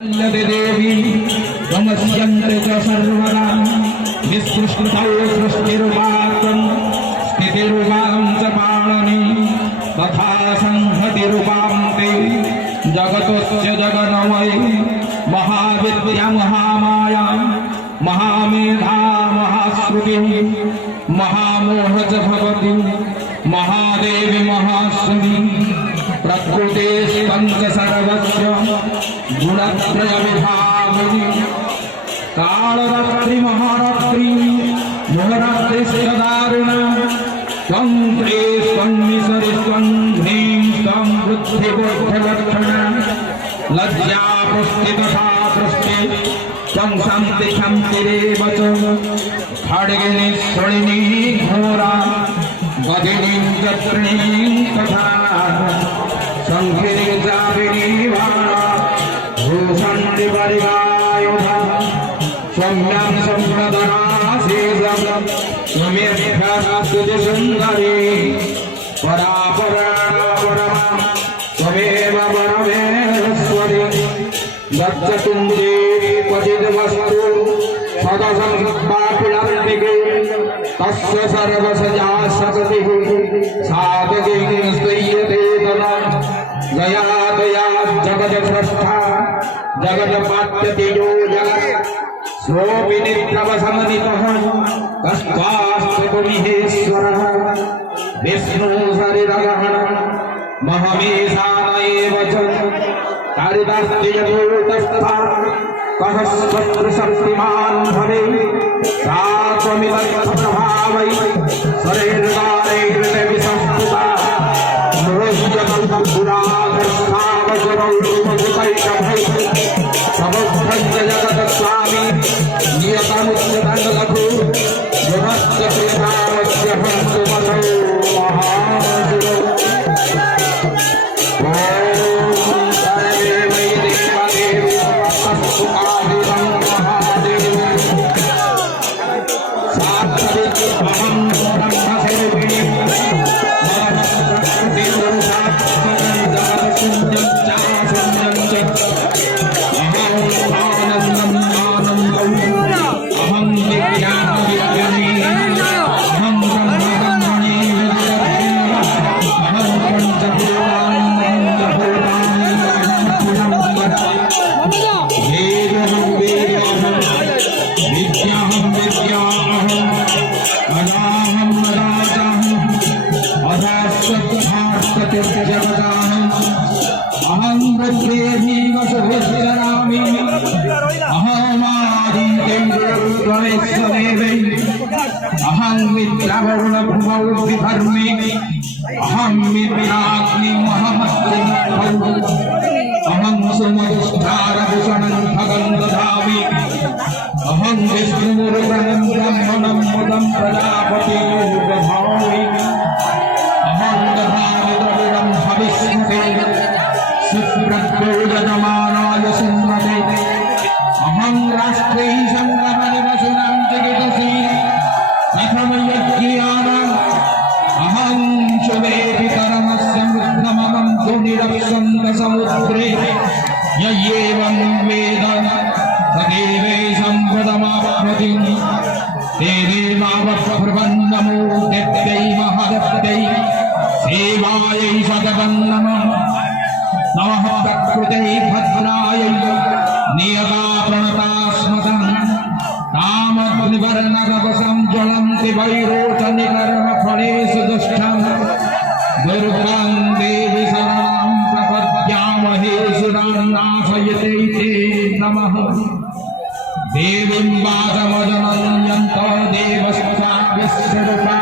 देवी नमस्यन्ते च सर्वदा निष्कृष्टौ सृष्टिरूपात्मं स्थितिरूपां च पाणिनि तथा संहतिरूपां ते जगतस्य जगन्मयी महाविद्या महामाया महामेधा महाश्रुतिः महामोह च भवति महादेवी महाश्रुति प्रकृते पंच सर्वस्य गुणत्रय विभागिनी कालरात्रि महारात्रि मोहरात्रि शिरदारुण तंत्रे स्वन्निसरि स्वन्ध्रीं तं बुद्धि बुद्धलक्षण लज्जा पुष्टि तथा दृष्टि तं शान्ति शान्तिरेव च खड्गिनी शृणिनी घोरा बधिनी जत्रिणी तथा संघिनी जाविनी भूषण्डि परिवायुधा सम्यं सम्प्रदनासीदं त्वमेभ्यस्तुति सुन्दरी परापरापरमा त्वमेव परमेश्वरी गच्छतुन्दे क्वचिद्वस्तु सदसंपापिणन्तिके तस्य सर्वसजा सकतिः साधकिं स्तय्यते तदा गया दया जगज्स्रष्टा जगज्पात्यतेजो जगत् सोऽपि निद्रवसमनितः कस्त्वास्त्वमहेश्वरः विष्णुशरीरगहनः महमेशान एव च कारिदास्त्ययतोतस्था कः शत्रुशक्तिमान् भवेत् सा त्वमिदर्थप्रभावै शरीरदारैर्विने विसंस्कृता समर्थ्य जगत स्वामी नियतमुच्यतलघु गुणस्य श्रीरामस्य हन्तु मनो महासुरो सर्वे वै देवदेव अस्तु आदिवं महादेव सात्विक अहं ब्रह्मस्वरूपिणी अहं ब्रह्मेऽधीवसुभिश्चरामि अहमादित्येन्द्रत्वमेश्वरेवै अहं मित्रवरुणभुवौ विधर्मे अहं मित्राग्निमहमस्त्रिमूर्धौ अहं सुमधुष्ठारभूषणं खगं दधामि अहं विष्णुमुरुगणं ब्रह्मणं मुदं प्रजापतिं दधामि अहं दधामि द्रविडं हविष्मते सुप्रत्योजमानाय सुन्मते अहं राष्ट्रे संगमनिवसुनां जगितसी कथमयज्ञानाम् अहं शुभेऽपितरमस्य मृत्नममं तु निरक्षन्त समुद्रे य एवं वेद स देवे सम्पदमाप्नोति ते देवावप्रभन्नमो देव्यै महादेव्यै सेवायै सततं नमः नमः प्रकृते भद्रायै नियता प्रणतास्मतं तामग्निवर्णरवसं ज्वलन्ति वैरोचनिकर्मफलेषु दुष्टं दुर्गां देवी शरणं प्रपद्यामहे सुरान्नाशयते ते नमः देवीं वाचमजनयन्तो देवस्या विश्वरूपा